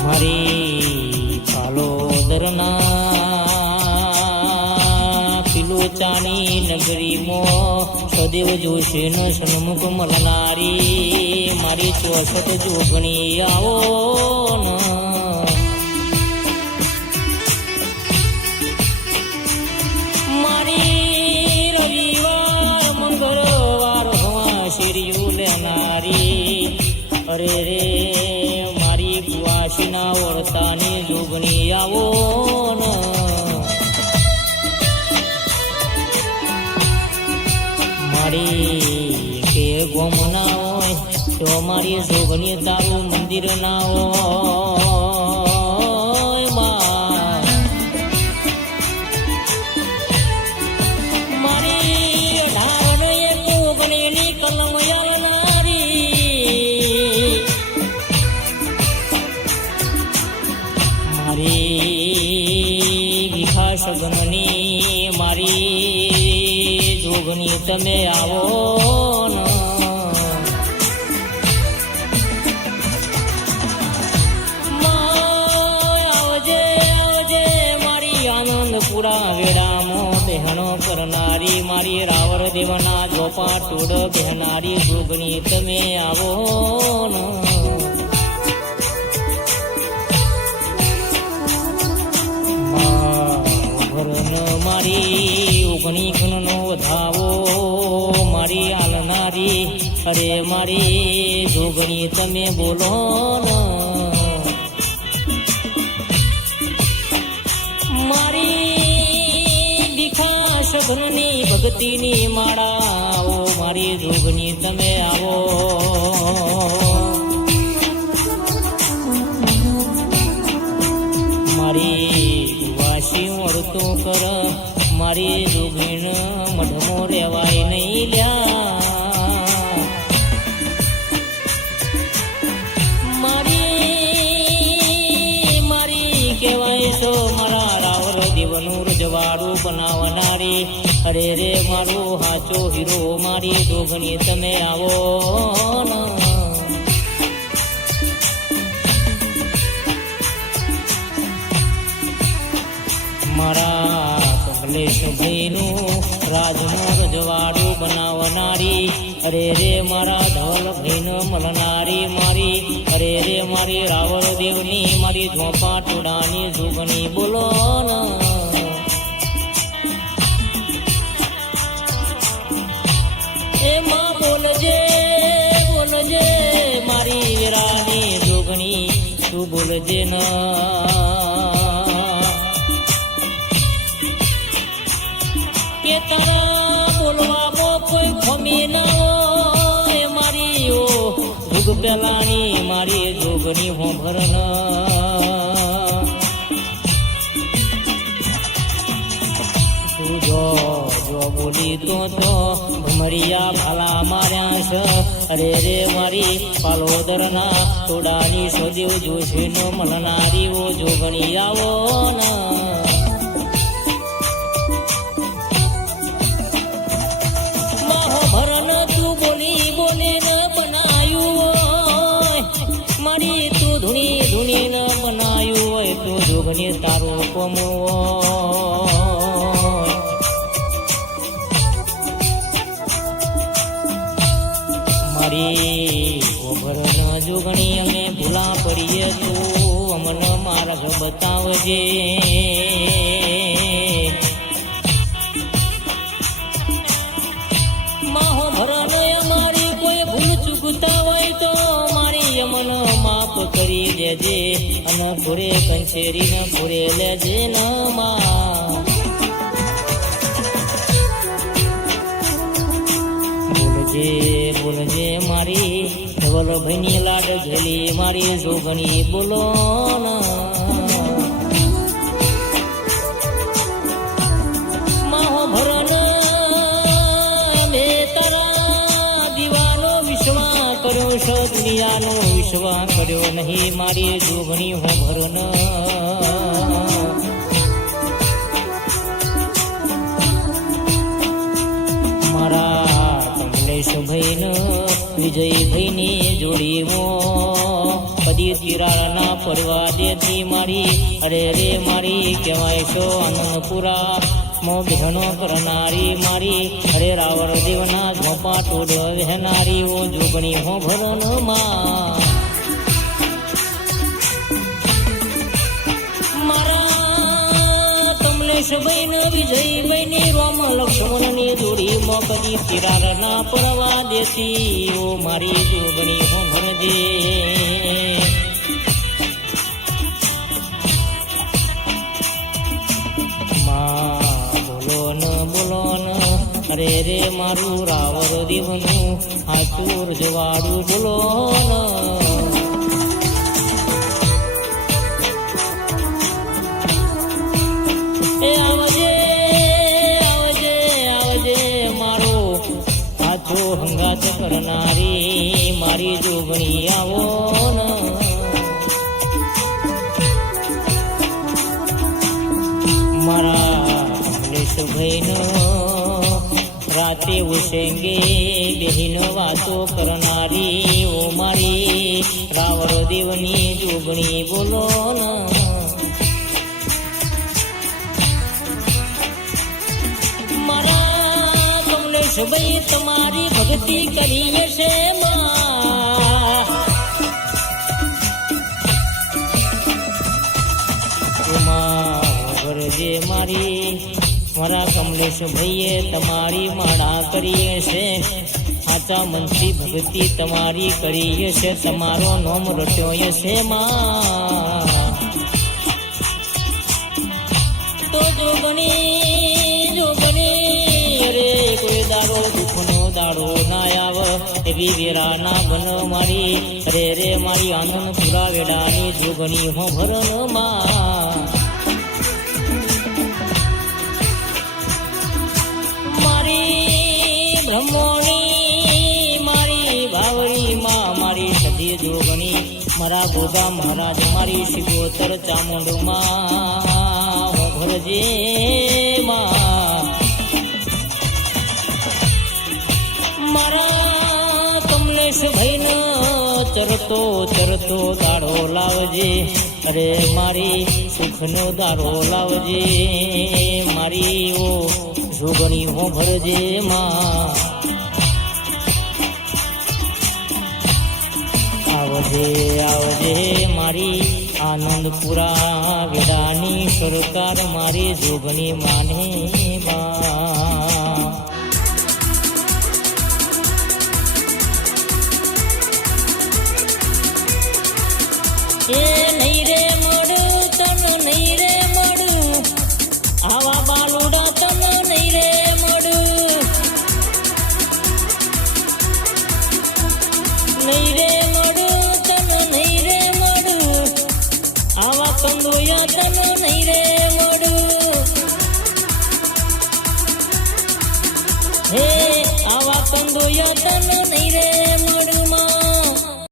મારી પાલોદરના પિલોચાની નગરીમાં સદેવ જોશીનો સન્મુખ મળનારી મારી 64 જોગણી આવો મારી રવિવાર મંગળવાર હવા શેરીયું લેનારી અરે રે મારી કુવાસીના ઓળતાની જોગણી આવો મારી કે ગોમ ના હોય તો મારી જોગણી તારું મંદિર ના હોય મારી 18 કલમ યાલનારી મારી વિખા સગનની મારી જોગણી તમે આવો આવજે આવજે મારી આનંદપુરા વેડામાં બહેનો કરનારી મારી રાવર દેવના ઝોપા ટોડ બહેનારી જોગણી તમે આવો મારી ઓગણી ખણનો વધાવો મારી આલનારી અરે મારી જોગણી તમે બોલો મારી ભીખા સઘનની ભક્તિની માળાઓ મારી જોગણી તમે આવો મારી વાસી વળતું કર મારી જોગીણ મઢમો રેવાય નહીં લ્યા મારી કહેવાય છો મારા રાવર દેવનું રજવાડું બનાવનારી અરે રે મારો હાચો હીરો મારી જોગણી તમે આવો મારા કમલેશભાઈનું રાજનું રજવાડું બનાવનારી અરે રે મારા ધવલભાઈનો મળનારી મારી અરે રે મારી રાવળ દેવની મારી ઝોપા ટોડાની જોગણી બોલો એમાં બોલજે બોલજે મારી વીરાની જોગણી તું બોલજે કે તારા બોલવામાં કોઈ ખમી ના હોય મારી યુગ પેલાની મારી જોગણી હોંભર તું જો બોલી તો ભમરિયા ભાલા માર્યા છે અરે રે મારી પાલોદરના તોડાની સદેવ જોશીનો મળનારી ઓ જોગણી આવો ભરણ તું બોલી બોલીને બનાયું મારી તું ધૂણી ધૂણીને બનાયું હોય તો જોગણી તારું કોમો મારી ભરણ જોગણી અમે ભૂલા પડીએ તું અમને માર્ગ બતાવજે મારી કોઈ ભૂલ ચૂકતા હોય તો મારી યમન માફ કરી દેજે અને ઘોડે કંચેરીને ઘોડે લેજે બોલજે બોલજે મારી ધવલભાઈની લાડ ઘેલી મારી જોગણી બોલો માહો ભરણ દુનિયાનો વિશ્વાસ કર્યો નહીં મારી જોગણી હોભર કમલેશભાઈ ને વિજયભાઈ ની જોડીમાં કદી તિરાડ ના પડવા દેતી મારી અરે રે મારી કહેવાય છો આનંદપુરા મો બહેનો કરનારી મારી અરે રાવણ દેવના ઝોપા ટોડ વહેનારી ઓ જોગણી હો ભરો ન માં કમલેશભાઈ ને વિજયભાઈ ની રોમ લક્ષ્મણ ની જોડી માં કદી તિરાડ ના પડવા દેતી ઓ મારી જોગણી હો ભરજે બોલો ન અરે રે મારું રાવર દેવનું હાચુર જવાડું બોલો એ આવજે આવજે આવજે મારો હાથો હંગાત કરનારી મારી જોગણી આવો ન મારા કમલેશભાઈનો રાતે ઉસેંગે બહેનો વાતો કરનારી ઓ મારી રાવણ દેવની જોગણી બોલો ન મારા કમલેશભાઈ તમારી ભક્તિ કરી છે જે મારી મારા કમલેશભાઈએ તમારી માળા કરી છે સાચા મનથી ભક્તિ તમારી કરી છે તમારો નોમ રટ્યો છે માં તો જોગણી અરે કોઈ દાડો દુઃખનો દાડો ના આવ એવી વેરા ના બન મારી અરે રે મારી આનંદપુરા વેડાની જોગણી હો ભરન માં બ્રહ્મોણી મારી ભાવરી માં મારી સદી જોગણી મારા ગોગા મહારાજ મારી શિગોતર ચામુંડમાં ભરજે માં મારા કમલેશભાઈ નો ચરતો ચરતો દાડો લાવજે અરે મારી સુખનો દાડો લાવજે મારી ઓ જોગણી હો ભરજે માં આવજે આવજે મારી આનંદપુરા વેડાની સરકાર મારી જોગણી માને માં એ નહીં રે મળું તન નહીં રે મળું આવા બાલુડા તન નહીં રે મળું નહીં રે મળું તન નહીં રે મળું આવા કંદોયા તન નહીં રે મળું હે આવા કંદોયા તન